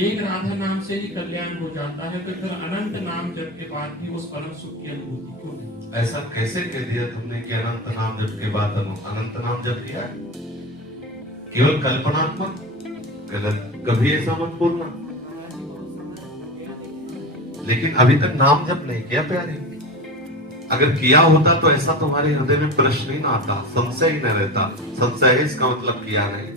एक राधा नाम से ही कल्याण हो जाता है, तो फिर अनंत नाम जप के बाद भी उस परम सुख की अनुभूति क्यों नहीं? ऐसा कैसे कह दिया तुमने कि अनंत नाम जप के बाद अनंत नाम जप किया है? केवल कल्पनात्मक? गलत, कभी ऐसा मत बोलना। लेकिन अभी तक नाम जप नहीं किया प्यारे। अगर किया होता तो ऐसा तुम्हारे हृदय में प्रश्न ही ना आता, संशय ही न रहता। संशय है इसका मतलब किया नहीं।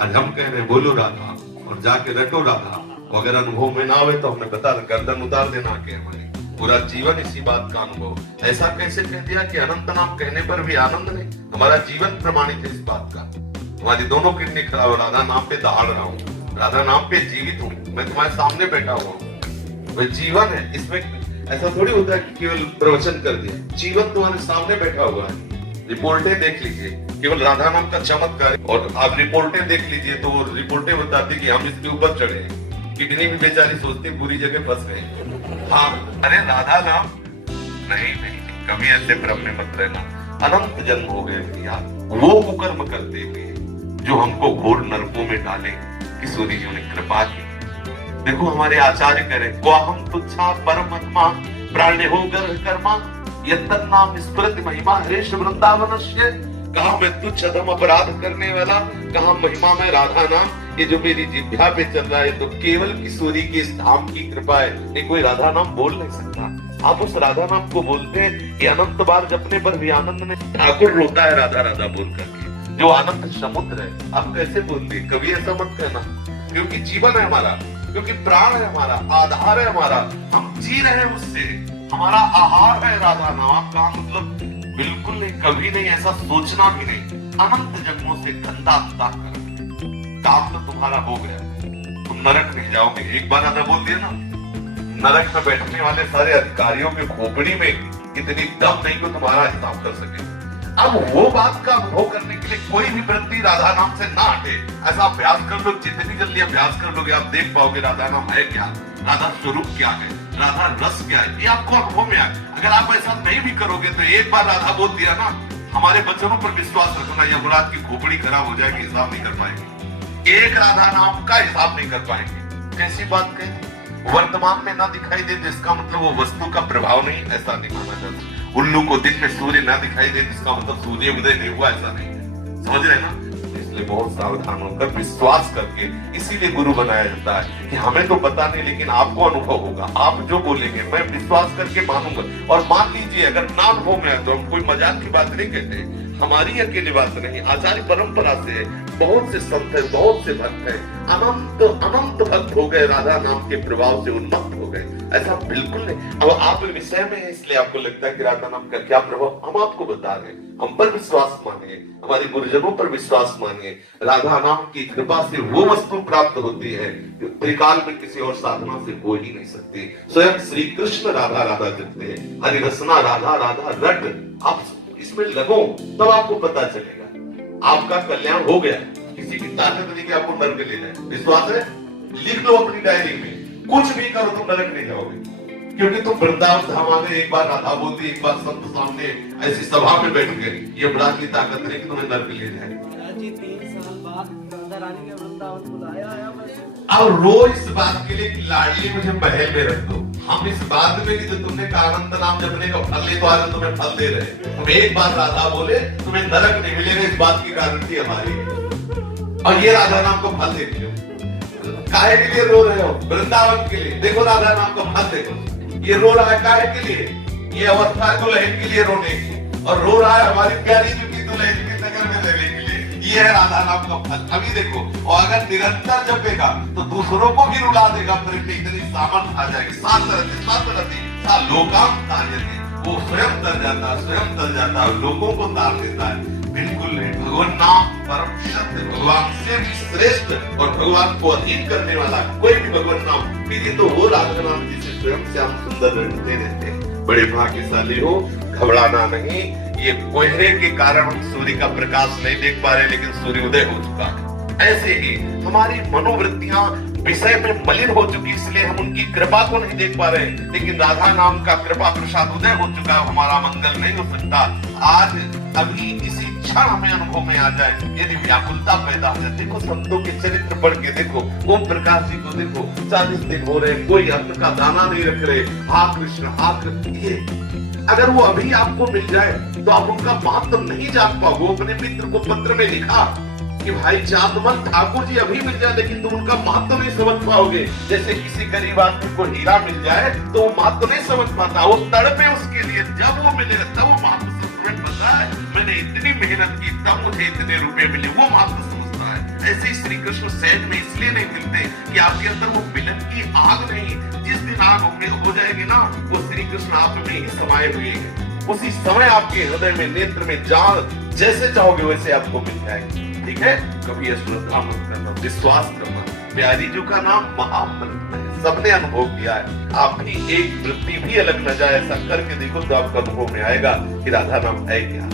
आज हम कह रहे बोलो राधा और जाके रटो राधा, अगर अनुभव में ना हो तो हमें बता, गर्दन उतार देना के हमारी पूरा जीवन इसी बात का अनुभव। ऐसा कैसे कह दिया कि अनंत नाम कहने पर भी आनंद नहीं? हमारा जीवन प्रमाणित है इस बात का। तुम्हारी दोनों किडनी खराब, राधा नाम पे दहाड़ रहा हूँ, राधा नाम पे जीवित हूँ, मैं तुम्हारे सामने बैठा हुआ हूँ। वह जीवन है, इसमें ऐसा थोड़ी होता है कि केवल प्रवचन कर दिया। जीवन तुम्हारे सामने बैठा हुआ है। रिपोर्टें देख लीजिए, केवल राधा नाम का चमत्कार, और आप रिपोर्टें देख लीजिए तो रिपोर्टें बताती कि हम इसके ऊपर चढ़े, किडनी भी बेचारी सोचती पूरी जगह फंस गए। हाँ, अरे राधा नाम नहीं नहीं, कभी ऐसे भ्रम में मत रहना। अनंत जन्म हो गए यार वो कुकर्म करते हुए जो हमको घोर नरकों में डाले, किशोरी जी ने कृपा की। देखो हमारे आचार्य करें, क्वाहम तुच्छा परमात्मा प्राण्य हो गर्भ कर्मा यत्तन नाम स्मृति महिमा हरेश वृंदावनस्य। कहा मैं तुच्छ अधम अपराध करने वाला, कहा महिमा में राधा नाम। ये जो मेरी जिह्वा पे चल रहा है तो केवल किशोरी के इस धाम की कृपा है। ये कोई राधा नाम बोल नहीं सकता। आप उस राधा नाम को बोलते हैं कि अनंत बार जपने पर भी आनंद नहीं। ठाकुर रोता है राधा राधा बोल करके, जो आनंद समुद्र है। आप कैसे बोलते, कभी ऐसा मत कहना, क्योंकि जीवन है हमारा, क्योंकि प्राण है हमारा, आधार है हमारा, हम जी रहे हैं उससे, हमारा आहार है राधा नाम का। मतलब बिल्कुल नहीं, कभी नहीं, ऐसा सोचना भी नहीं। अनंत जन्मों से गंदा कर काम तो तुम्हारा हो गया, तुम नरक नहीं जाओगे। एक बार राधा बोल दिया ना, नरक में बैठने वाले सारे अधिकारियों के खोपड़ी में इतनी दम नहीं को तुम्हारा हिसाब कर सके। अब वो बात का अनुभव करने के लिए कोई भी व्यक्ति राधा नाम से ना हटे। ऐसा अभ्यास कर लो, जितनी जल्दी अभ्यास कर लोगे आप देख पाओगे राधा नाम है क्या, राधा स्वरूप क्या है, राधा रस क्या है, ये आपको अनुभव में आए। अगर आप ऐसा नहीं भी करोगे तो एक बार राधा बोल दिया ना, हमारे वचनों पर विश्वास रखना, यमराज की खोपड़ी खराब हो जाएगी, हिसाब नहीं कर पाएंगे। एक राधा नाम का हिसाब नहीं कर पाएंगे। कैसी बात कही, वर्तमान में ना दिखाई दे तो इसका मतलब वो वस्तु का प्रभाव नहीं, ऐसा नहीं माना जाता। उल्लू को दिन में सूर्य ना दिखाई दे इसका मतलब सूर्य उदय नहीं हुआ, ऐसा नहीं है। समझ रहे ना? इसलिए बहुत सावधान होकर विश्वास करके, इसीलिए गुरु बनाया जाता है कि हमें तो पता नहीं लेकिन आपको अनुभव होगा। आप जो बोलेंगे मैं विश्वास करके मानूंगा। और मान लीजिए अगर ना अनुभव में है तो हम कोई मजाक की बात नहीं कहते, हमारी अकेली बात नहीं, आचार्य परंपरा से है। बहुत से संत है, बहुत से भक्त है, अनंत अनंत भक्त हो गए, राधा नाम के प्रभाव से उन्मत्त हो गए। ऐसा बिल्कुल नहीं। अब आप विषय में है इसलिए आपको लगता है कि राधा नाम का क्या प्रभाव, हम आपको बता रहे हैं। हम पर विश्वास मानिए, हमारे गुरुजनों पर विश्वास मानिए। राधा नाम की कृपा से वो वस्तु प्राप्त होती है जो त्रिकाल में किसी और साधना से हो ही नहीं सकती। स्वयं श्री कृष्ण राधा राधा जपते हैं, हरि रसना राधा राधा रट। आप इसमें लगो तब आपको पता चलेगा आपका कल्याण हो गया। किसी की ताकत नहीं कि आपको नरक ले जाए। विश्वास है, लिख लो अपनी डायरी में, कुछ भी करो तुम नरक नहीं जाओगे, क्योंकि तुम वृंदावन धाम आ गए। एक बार राधा बोलती, एक बार संत सामने ऐसी सभा में बैठ गए, ये बड़ा की ताकत नहीं कि तुम्हें नरक ले जाए। 3 साल बाद राधा रानी ने वृंदावन बुलाया आया। अब रो इस बात के लिए कि लाडली मुझे महल में रख दो। हम इस बात में नहीं, तो तुमने आनंद नाम जपने का फल ले तो आज तुम्हें फल दे रहे। तुम एक बार राधा बोले तुम्हें नरक नहीं मिलेगा, इस बात की गारंटी हमारी। और ये राधा नाम को फल देती हो। काहे के लिए रो रहे हो? वृंदावन के लिए। देखो राधा नाम को फल देखो। ये रो रहा है काहे के लिए? ये अवस्था है दुल्हन के लिए रोने की, और रो रहा है हमारी प्यारी की दुल्हन के नगर में रहने के लिए। ये है राधा नाम का फल। अभी देखो, और अगर निरंतर जपेगा तो दूसरों को भी रुला देगा, फिर इतनी सामर्थ आ जाएगी। सात लोकाम तार्यते, वो स्वयं तर जाता, स्वयं तर जाता, लोगों को तार देता है। बिल्कुल नहीं, भगवान नाम परम सत्य, भगवान से भी श्रेष्ठ और भगवान को अधीन करने वाला कोई भी भगवान नाम फिर तो वो राधा नाम जिसे स्वयं श्याम सुंदर रहते रहते हैं। बड़े भाग्यशाली हो, घबराना नहीं। ये कोहरे के कारण हम सूर्य का प्रकाश नहीं देख पा रहे, लेकिन सूर्योदय हो चुका है। ऐसे ही हमारी मनोवृत्तियां विषय में मलिन हो चुकी, इसलिए हम उनकी कृपा को नहीं देख पा रहे। लेकिन राधा नाम का कृपा प्रसाद उदय हो चुका है, हमारा मंगल नहीं हो सकता। आज अभी इसी क्षण हमें अनुभव में आ जाए, यदि व्याकुलता पैदा हो जाए। देखो संतों के चरित्र पढ़ के देखो, ओम प्रकाश जी को देखो, 40 दिन हो रहे, कोई अन्न का दाना नहीं रख रहे, हा कृष्ण हा कृष्ण। ये अगर वो अभी आपको मिल जाए तो आप उनका महत्व नहीं जान पाओगे। वो अपने मित्र को पत्र में लिखा कि भाई चांदमल ठाकुर जी अभी मिल जाए, लेकिन तुम उनका महत्व नहीं समझ पाओगे। जैसे किसी गरीब आदमी को हीरा मिल जाए तो वो महत्व नहीं समझ पाता, वो तड़पे उसके लिए, जब वो मिलेगा तब वो महत्व समझ पाता है। मैंने इतनी मेहनत की तब मुझे इतने रुपए मिले, वो महत्व समझता है। ऐसे ही श्री कृष्ण सहज में इसलिए नहीं मिलते कि आपके अंदर वो मिलन की आग नहीं। जिस दिन आग हो जाएगी ना, वो श्री कृष्ण आप में ही समाये हुए हैं। उसी समय आपके हृदय में, नेत्र में, जान जैसे चाहोगे वैसे आपको मिल जाएगी। ठीक है, कभी अश्रद्धा मत करना, विश्वास करना। प्यारी जी का नाम महामंत्र है, सबने अनुभव किया है। आप भी एक वृत्ति भी अलग न जाए, ऐसा करके देखो तो आपका अनुभव में आएगा कि राधा नाम है क्या।